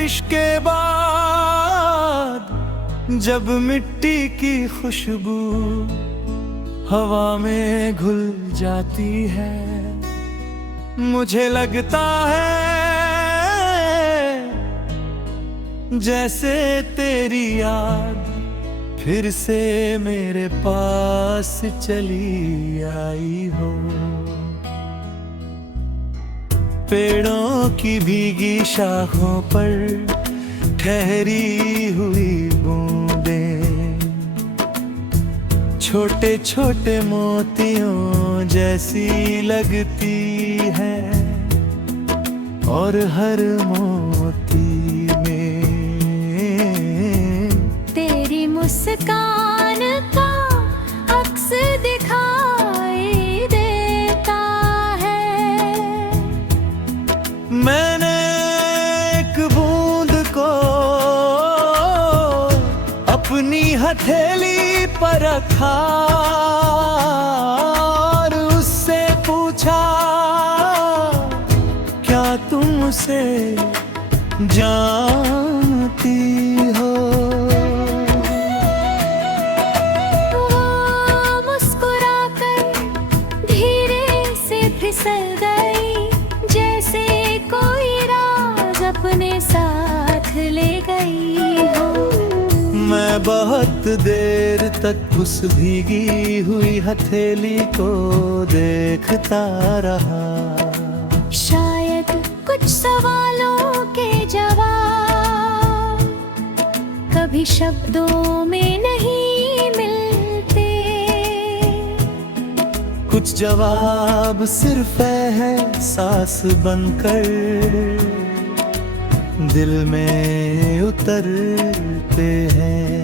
बारिश के बाद जब मिट्टी की खुशबू हवा में घुल जाती है, मुझे लगता है जैसे तेरी याद फिर से मेरे पास चली आई हो। पेड़ों की भीगी शाखों पर ठहरी हुई बूंदें छोटे छोटे मोतियों जैसी लगती है, और हर मोती में तेरी मुस्कान का अक्स दिखाई देता है। मैंने एक बूंद को अपनी हथेली पर रखा और उससे पूछा, क्या तुम उसे जानती हो? वो मुस्कुराकर धीरे से फिसल गई, जैसे कोई राज अपने साथ ले गई हो। मैं बहुत देर तक उस भीगी हुई हथेली को देखता रहा। शायद कुछ सवालों के जवाब कभी शब्दों में नहीं मिलते। कुछ जवाब सिर्फ एहसास बनकर दिल में उतरते हैं।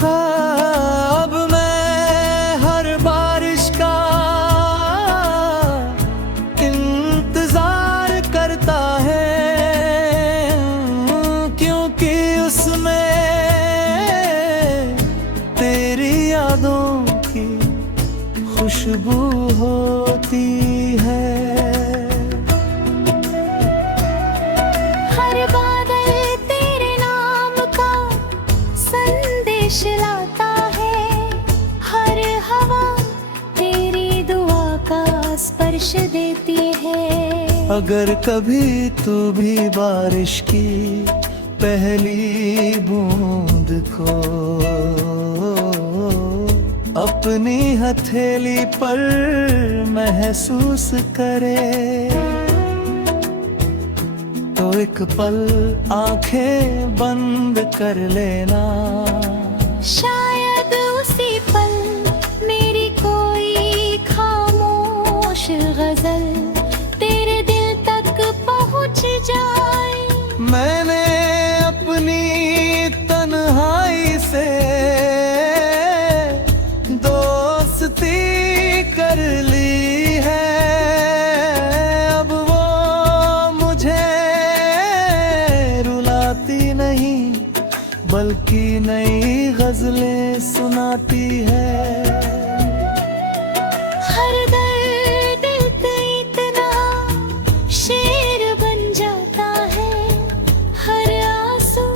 हाँ, अब मैं हर बारिश का इंतजार करता है, क्योंकि उसमें तेरी यादों की खुशबू होती है। हर बादल तेरे नाम का संदेश लाता है, हर हवा तेरी दुआ का स्पर्श देती है। अगर कभी तू भी बारिश की पहली बूंद को अपनी हथेली पर महसूस करे, तो एक पल आंखें बंद कर लेना। शायद उसी पल मेरी कोई खामोश गजल तेरे दिल तक पहुंच जाए। मैंने अपनी तन्हाई से दोस्ती कर ली है। अब वो मुझे रुलाती नहीं, बल्कि नई गजलें सुनाती है। हर दर्द इतना शेर बन जाता है, हर आंसू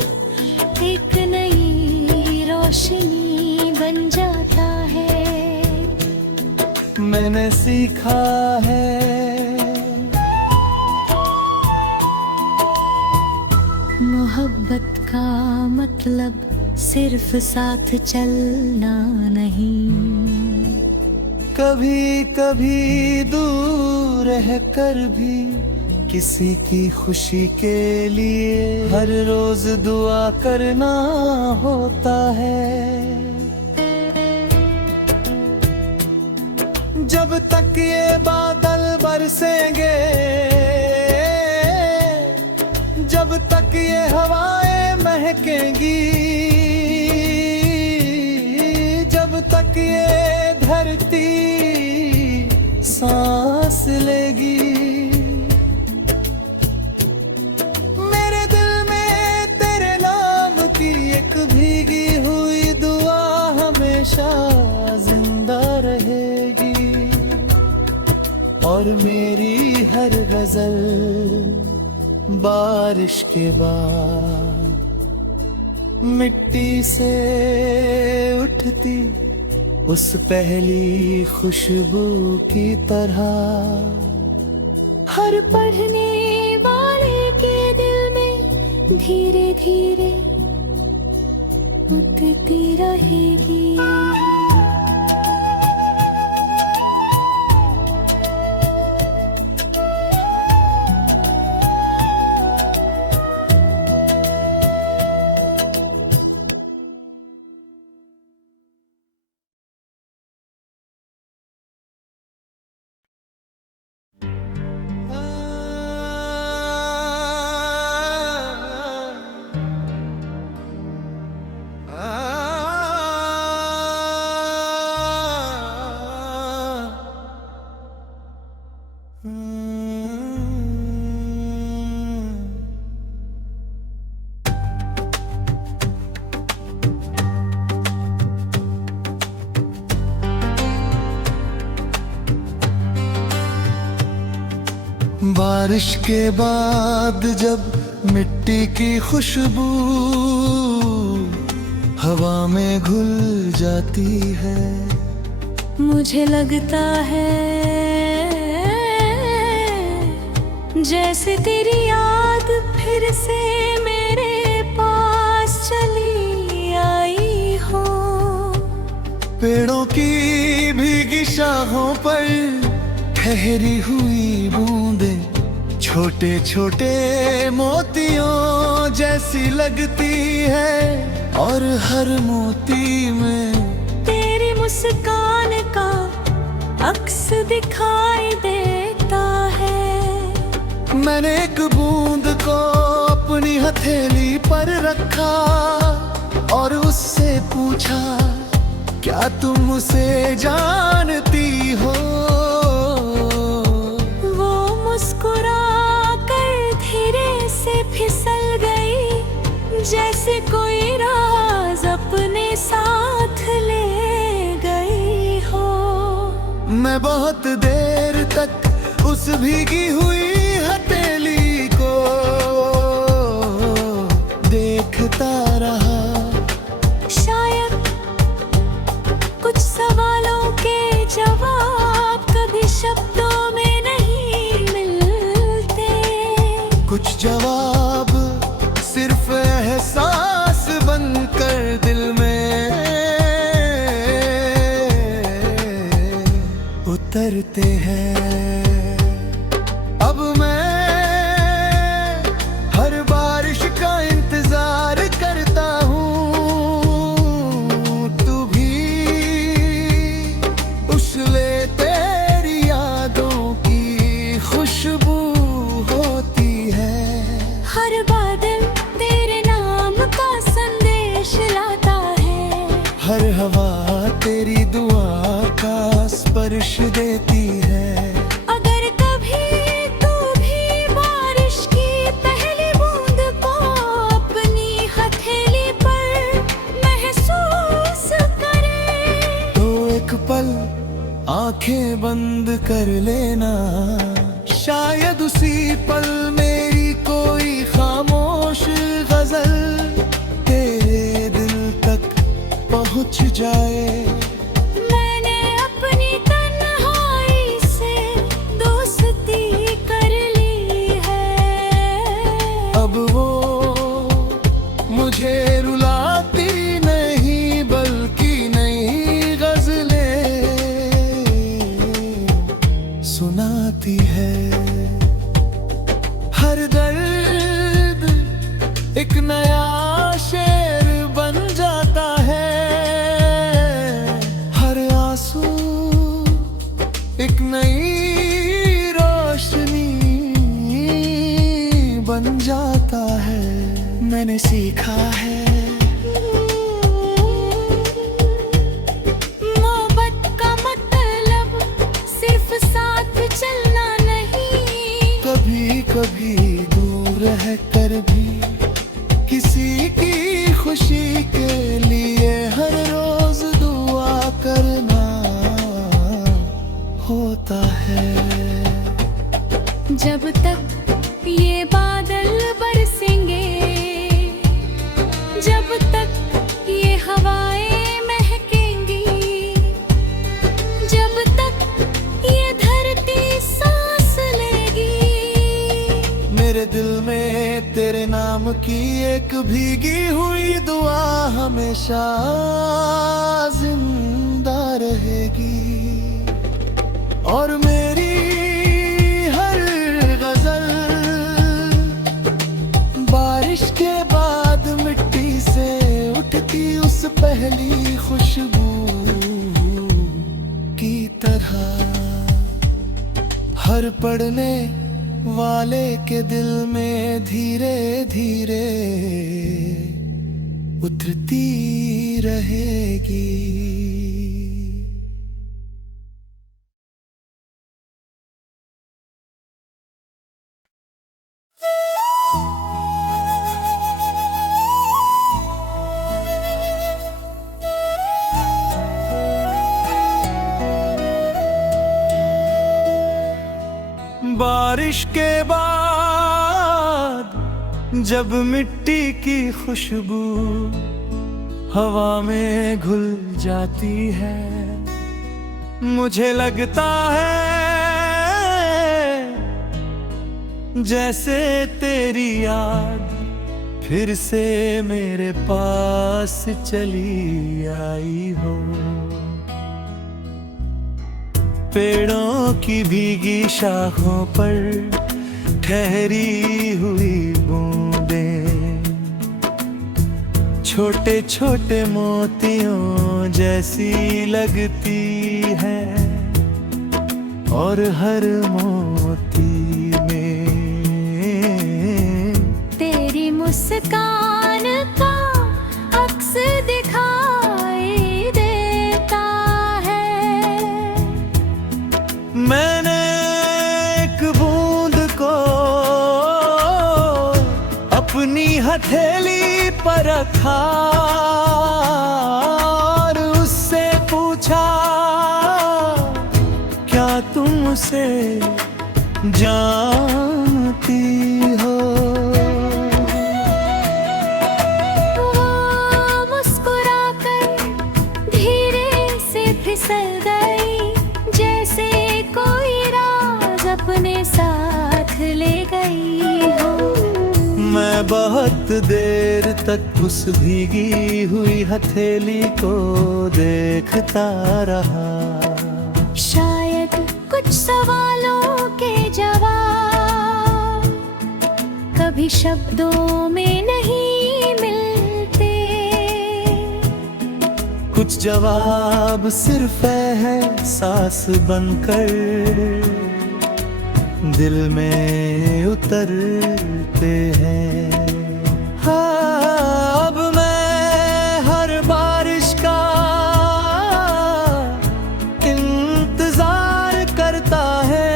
एक नई रोशनी बन जाता है। मैंने सीखा है मोहब्बत का मतलब सिर्फ साथ चलना नहीं, कभी कभी दूर रह कर भी किसी की खुशी के लिए हर रोज दुआ करना होता है। जब तक ये बादल बरसेंगे, जब तक ये हवाएं महकेंगी, जब तक ये धरती सांस लेगी, मेरे दिल में तेरे नाम की एक भीगी हुई दुआ हमेशा जिंदा रहेगी। और मेरी हर गजल बारिश के बाद मिट्टी से उठती उस पहली खुशबू की तरह हर पढ़ने वाले के दिल में धीरे धीरे उठती रहेगी। बारिश के बाद जब मिट्टी की खुशबू हवा में घुल जाती है, मुझे लगता है जैसे तेरी याद फिर से मेरे पास चली आई हो। पेड़ों की भीगी शाखों पर ठहरी हुई बूंदें छोटे छोटे मोतियों जैसी लगती है, और हर मोती में तेरी मुस्कान का अक्स दिखाई देता है। मैंने एक बूंद को अपनी हथेली पर रखा और उससे पूछा, क्या तुम उसे जानती हो? मुस्कुरा कर धीरे से फिसल गई, जैसे कोई राज अपने साथ ले गई हो। मैं बहुत देर तक उस भीगी हुई हथेली को देखता रहा। शायद कुछ सवालों के जवाब कभी शब्दों में कुछ जवाब सिर्फ एहसास बनकर दिल में उतरते हैं। अब मैं हर बारिश का इंतजार करता हूँ, तू भी उछले तेरी यादों की खुशबू हर बादल तेरे नाम का संदेश लाता है, हर हवा तेरी दुआ का स्पर्श देती है। अगर कभी तू भी बारिश की पहली बूंद को अपनी हथेली पर महसूस करे, तो एक पल आंखें बंद कर लेना, शायद उसी पल मेरी कोई खामोश गजल तेरे दिल तक पहुंच जाए। मैंने अपनी तन्हाई से दोस्ती कर ली है, अब वो मुझे रुलाती नहीं बल्कि नई गजलें सुनाती है। हर दर्द एक नया शेर बन जाता है, हर आंसू एक नई रोशनी बन जाता है। मैंने सीखा है मोहब्बत का मतलब सिर्फ साथ चलना नहीं, कभी कभी दूर रह कर भी किसी की खुशी के लिए हर रोज दुआ करना होता है। जब तक ये बादल एक भीगी हुई दुआ हमेशा जिंदा रहेगी, और मेरी हर गजल बारिश के बाद मिट्टी से उठती उस पहली खुशबू की तरह, हर पढ़ने वाले के दिल में धीरे धीरे उतरती रहेगी। बारिश के बाद जब मिट्टी की खुशबू हवा में घुल जाती है, मुझे लगता है जैसे तेरी याद फिर से मेरे पास चली आई हो। पेड़ों की भीगी शाखों पर ठहरी हुई बूंदें छोटे छोटे मोतियों जैसी लगती है, और हर मोती में तेरी मुस्कान का अक्स दिखाई देता है। मैंने एक बूंद को अपनी हथेली पर रखा और उससे पूछा, क्या तुम उसे जानती हो? वो मुस्कुराकर धीरे से फिसल गई, जैसे कोई राज अपने साथ ले गई हो। मैं बहुत देर तक उस भीगी हुई हथेली को देखता रहा। शायद कुछ सवालों के जवाब कभी शब्दों में नहीं मिलते, कुछ जवाब सिर्फ एहसास बनकर दिल में उतरते हैं। हाँ, अब मैं हर बारिश का इंतजार करता है,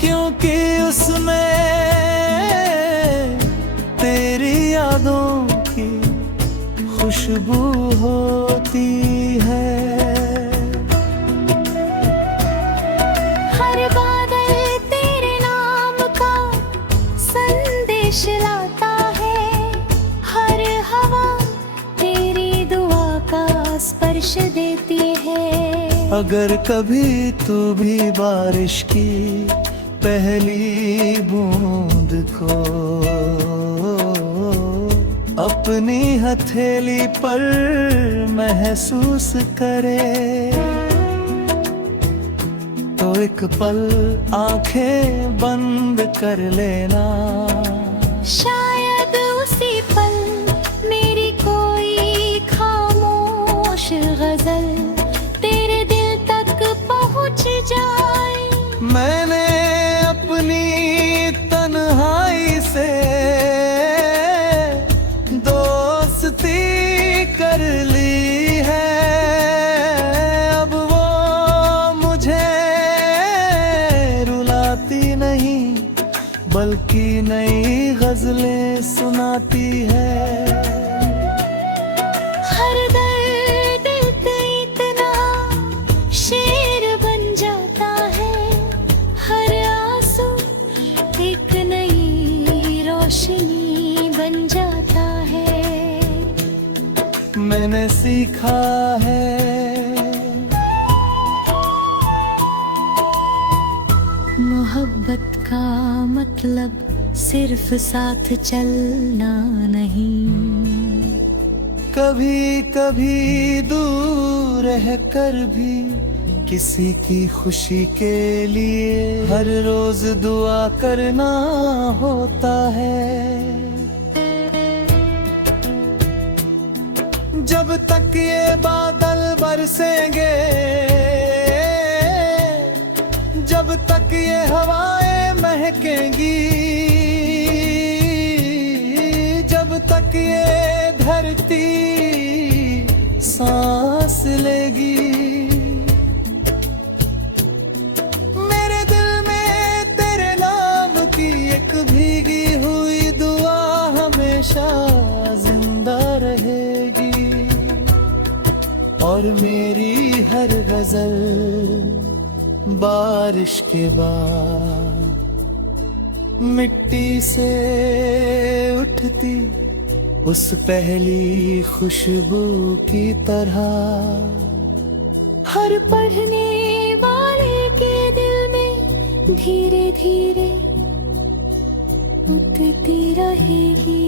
क्योंकि उसमें तेरी यादों की खुशबू होती है। हर बादल तेरे नाम का संदेश लाता है, हर हवा तेरी दुआ का स्पर्श देती है। अगर कभी तू भी बारिश की पहली बूंद को अपनी हथेली पर महसूस करे, तो एक पल आंखें बंद कर लेना। शायद उसी पल मेरी कोई खामोश गजल तेरे दिल तक पहुंच जाए। मैंने अपनी तन्हाई से दोस्ती कर ली है, अब वो मुझे रुलाती नहीं बल्कि नई गजलें सुनाती है। हर दर्द इतना शेर बन जाता है, हर आंसू एक नई रोशनी बन जाता है। मैंने सीखा है मोहब्बत का मतलब सिर्फ साथ चलना नहीं। कभी कभी दूर रह कर भी किसी की खुशी के लिए हर रोज दुआ करना होता है। जब तक ये बादल बरसेंगे, जब तक ये हवाएं महकेंगी, जब तक ये धरती सांस लेगी, मेरे दिल में तेरे नाम की एक भीगी हुई दुआ हमेशा जिंदा रहेगी। और मेरी हर गजल बारिश के बाद मिट्टी से उठती उस पहली खुशबू की तरह हर पढ़ने वाले के दिल में धीरे धीरे उठती रहेगी।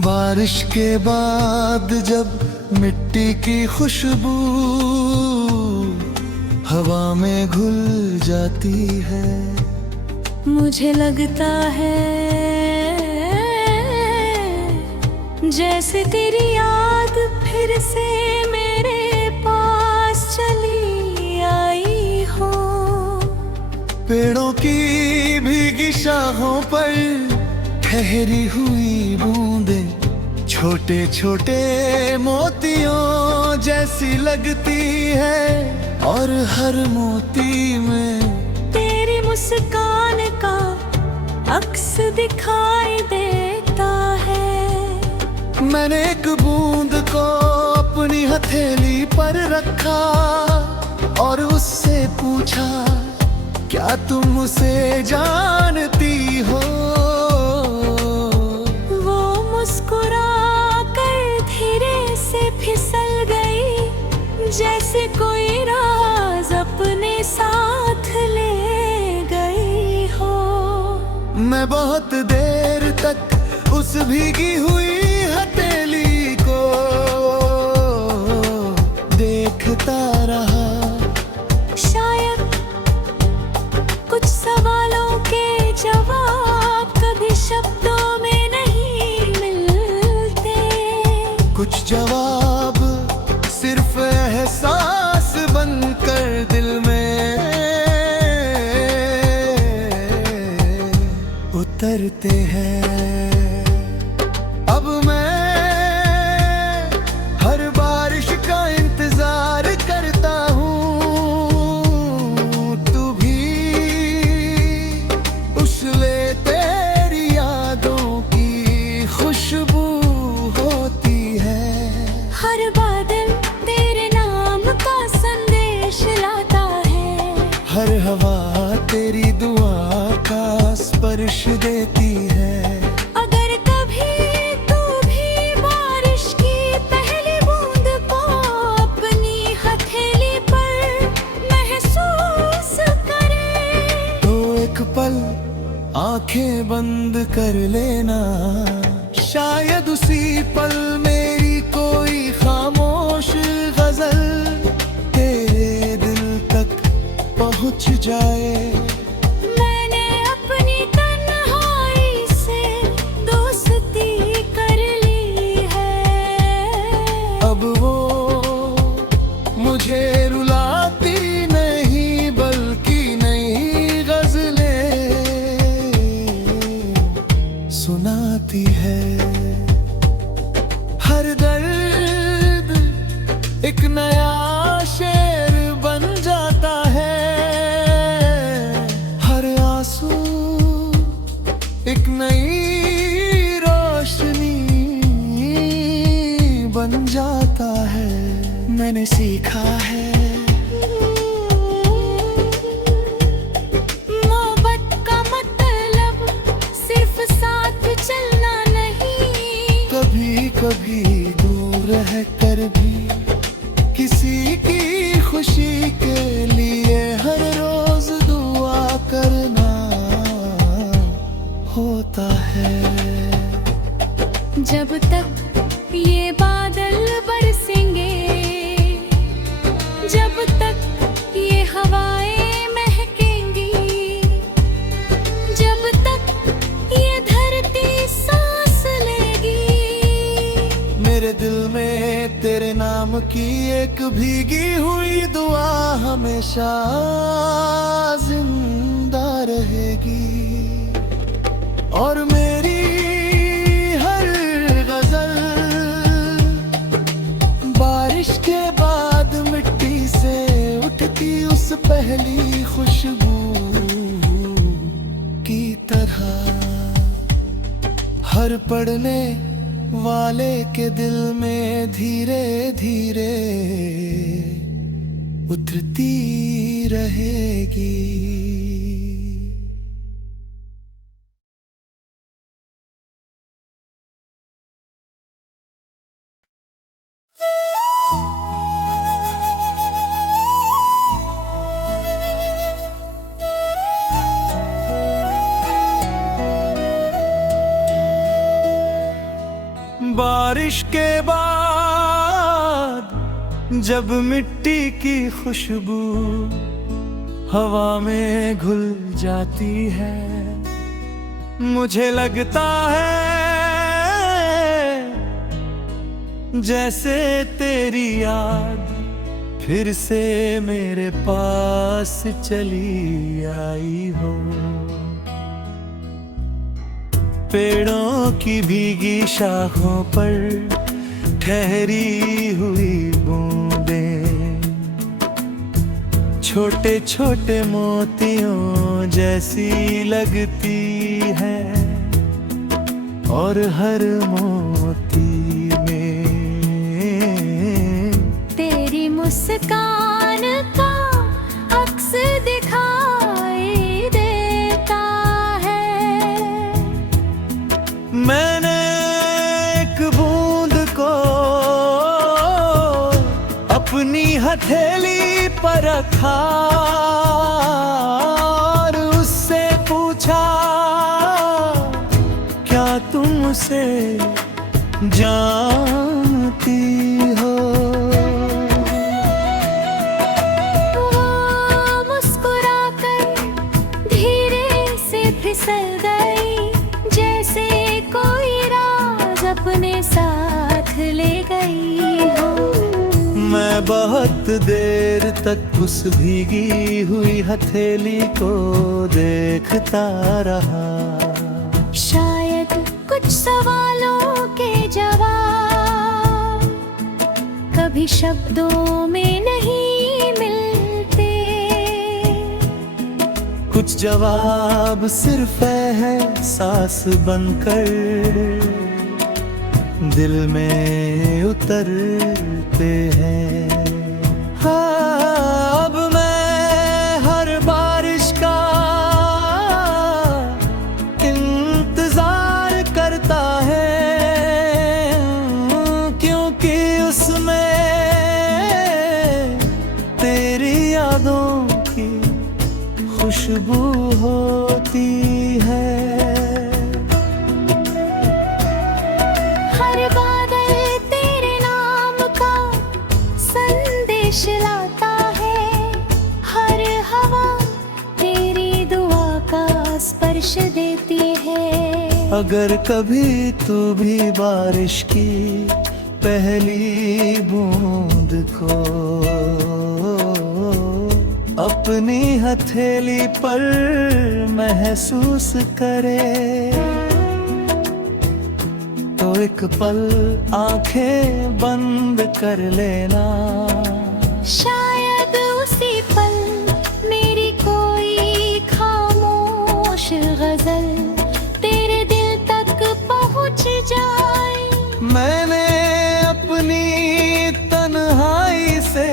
बारिश के बाद जब मिट्टी की खुशबू हवा में घुल जाती है, मुझे लगता है जैसे तेरी याद फिर से मेरे पास चली आई हो। पेड़ों की भीगी शाखों पर ठहरी हुई बूंदें छोटे छोटे मोतियों जैसी लगती है, और हर मोती में तेरी मुस्कान का अक्स दिखाई देता है। मैंने एक बूंद को अपनी हथेली पर रखा और उससे पूछा, क्या तुम उसे जानती हो? वो मुस्कुरा कर धीरे से फिसल गई, जैसे कोई राज अपने साथ ले गई हो। मैं बहुत देर तक उस भीगी हुई हथेली को देखता रहा। शायद कुछ सवालों के जवाब कभी शब्दों में नहीं मिलते, कुछ जवाब सिर्फ एहसास बनकर दिल में उतरते हैं। अब मैं हर बारिश का इंतजार करता हूँ, तू भी उछले तेरी यादों की खुशबू होती है। हर बादल तेरे नाम का संदेश लाता है, हर हवा तेरी दुआ का स्पर्श देती है। अगर कभी तू भी बारिश की पहली बूंद को अपनी हथेली पर महसूस करे, तो एक पल आंखें बंद कर लेना, शायद उसी पल मेरी कोई खामोश गजल तेरे दिल तक पहुंच जाए। मैंने अपनी तन्हाई से दोस्ती कर ली है। अब वो मुझे रुलाती भीगी हुई दुआ हमेशा जिंदा रहेगी, और मेरी हर गजल बारिश के बाद मिट्टी से उठती उस पहली खुशबू की तरह, हर पढ़ने वाले के दिल में धीरे धीरे उतरती रहेगी। बारिश के बाद जब मिट्टी की खुशबू हवा में घुल जाती है, मुझे लगता है जैसे तेरी याद फिर से मेरे पास चली आई हो। पेड़ों की भीगी शाखों पर ठहरी हुई बूंदें छोटे छोटे मोतियों जैसी लगती है, और हर मोती में तेरी मुस्कान का अक्स दिखाई देता है। मैंने एक बूंद को अपनी हथेली पर रखा और उससे पूछा, क्या तुम उसे जानती हो? वो मुस्कुराकर धीरे से फिसल गई, जैसे कोई राज अपने साथ ले गई हो। मैं बहुत देर तक उस भीगी हुई हथेली को देखता रहा। शायद कुछ सवालों के जवाब कभी शब्दों में नहीं मिलते, कुछ जवाब सिर्फ एहसास बनकर दिल में उतरते हैं। हाँ, अब मैं हर बारिश का इंतजार करता है, क्योंकि उसमें तेरी यादों की खुशबू होती है। हर बादल तेरे नाम का संदेश लाता है, हर हवा तेरी दुआ का स्पर्श देती है। अगर कभी तू भी बारिश की पहली बूंद को अपनी हथेली पर महसूस करे, तो एक पल आंखें बंद कर लेना। शायद उसी पल मेरी कोई खामोश गजल तेरे दिल तक पहुंच जाए। मैंने अपनी तन्हाई से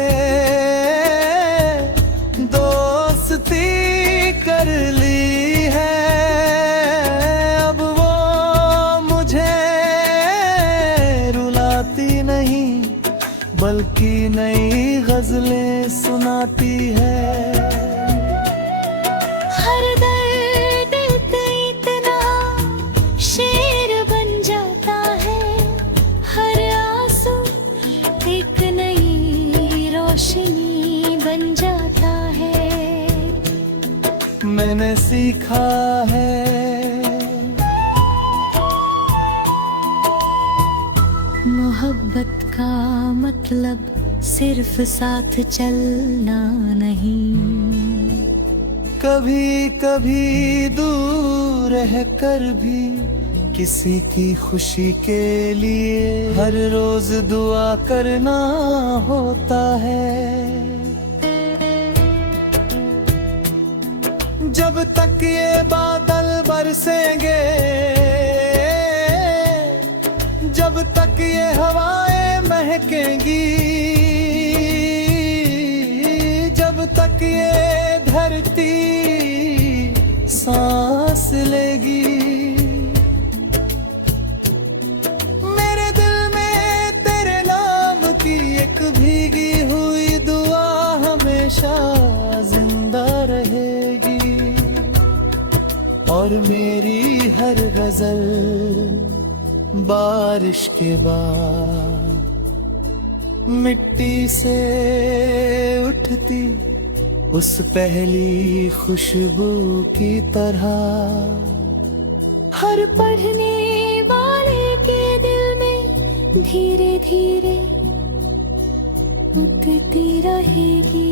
दोस्ती कर ली है, अब वो मुझे रुलाती नहीं बल्कि नई गजलें सुनाती है। हर दर्द इतना शेर बन जाता है, हर आंसू एक नई रोशनी बन जाता है। मैंने सीखा है मोहब्बत का मतलब सिर्फ साथ चलना नहीं। कभी कभी दूर रह कर भी किसी की खुशी के लिए हर रोज दुआ करना होता है। जब तक ये बादल बरसेंगे, जब तक ये हवाएं महकेंगी, जब तक ये धरती सांस लेगी, मेरे दिल में तेरे नाम की एक भीगी हुई दुआ हमेशा जिंदा रहेगी। और मेरी हर गजल बारिश के बाद मिट्टी से उठती उस पहली खुशबू की तरह, हर पढ़ने वाले के दिल में धीरे धीरे उठती रहेगी।